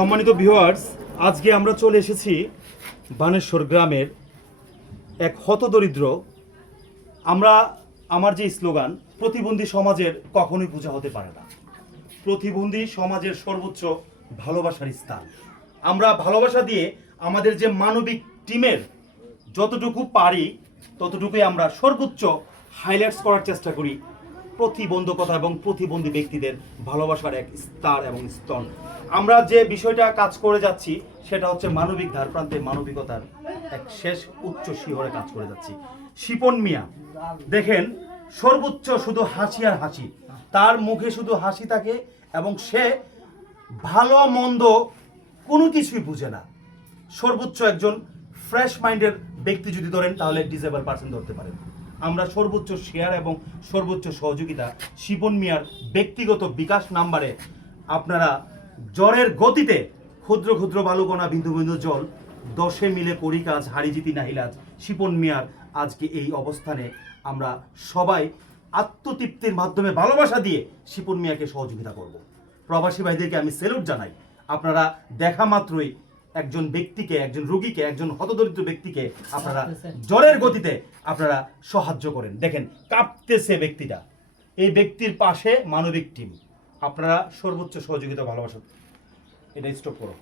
সম্মানিত ভিউয়ার্স, আজকে আমরা চলে এসেছি বানেশ্বর গ্রামের এক হতদরিদ্র। আমার যে স্লোগান, প্রতিবন্ধী সমাজের কখনোই পূজা হতে পারে না। প্রতিবন্ধী সমাজের সর্বোচ্চ ভালোবাসার স্থান। আমরা ভালোবাসা দিয়ে আমাদের যে মানবিক টিমের যতটুকু পারি ততটুকুই আমরা সর্বোচ্চ হাইলাইটস করার চেষ্টা করি প্রতিবন্ধকতা এবং প্রতিবন্ধী ব্যক্তিদের ভালোবাসার এক স্তর এবং স্তর। আমরা যে বিষয়টা কাজ করে যাচ্ছি সেটা হচ্ছে মানবিক ধারপ্রান্তে মানবিকতার এক শেষ উচ্চ শিহরে কাজ করে যাচ্ছি। শিপন মিয়া দেখেন, সর্বোচ্চ শুধু হাসি আর হাসি, তার মুখে শুধু হাসি থাকে এবং সে ভালো মন্দ কোনো কিছুই বুঝে না। সর্বোচ্চ একজন ফ্রেশ মাইন্ডের ব্যক্তি যদি ধরেন তাহলে ডিসেবল পার্সন ধরতে পারেন। আমরা সর্বোচ্চ শেয়ার এবং সর্বোচ্চ সহযোগিতা শিপন মিয়ার ব্যক্তিগত বিকাশ নাম্বারে আপনারা জ্বরের গতিতে ক্ষুদ্র ক্ষুদ্র বালুকণা বিন্দু বিন্দু জল 10 মিলে করি কাজ হারি জিতি নাহিলাজ। শিপন মিয়ার আজকে এই অবস্থানে আমরা সবাই আত্মতৃপ্তির মাধ্যমে ভালোবাসা দিয়ে শিপন মিয়াকে সহযোগিতা করব। প্রবাসী ভাইদেরকে আমি স্যালুট জানাই। আপনারা দেখা মাত্রই একজন ব্যক্তিকে, একজন রোগীকে, একজন হতদরিদ্র ব্যক্তিকে আপনারা জ্বরের গতিতে আপনারা সাহায্য করেন। দেখেন কাঁপতেছে ব্যক্তিটা, এই ব্যক্তির পাশে মানবিক টিম। আপনারা সর্বোচ্চ সহযোগিতা ভালোবাসা। এটা স্টপ করো।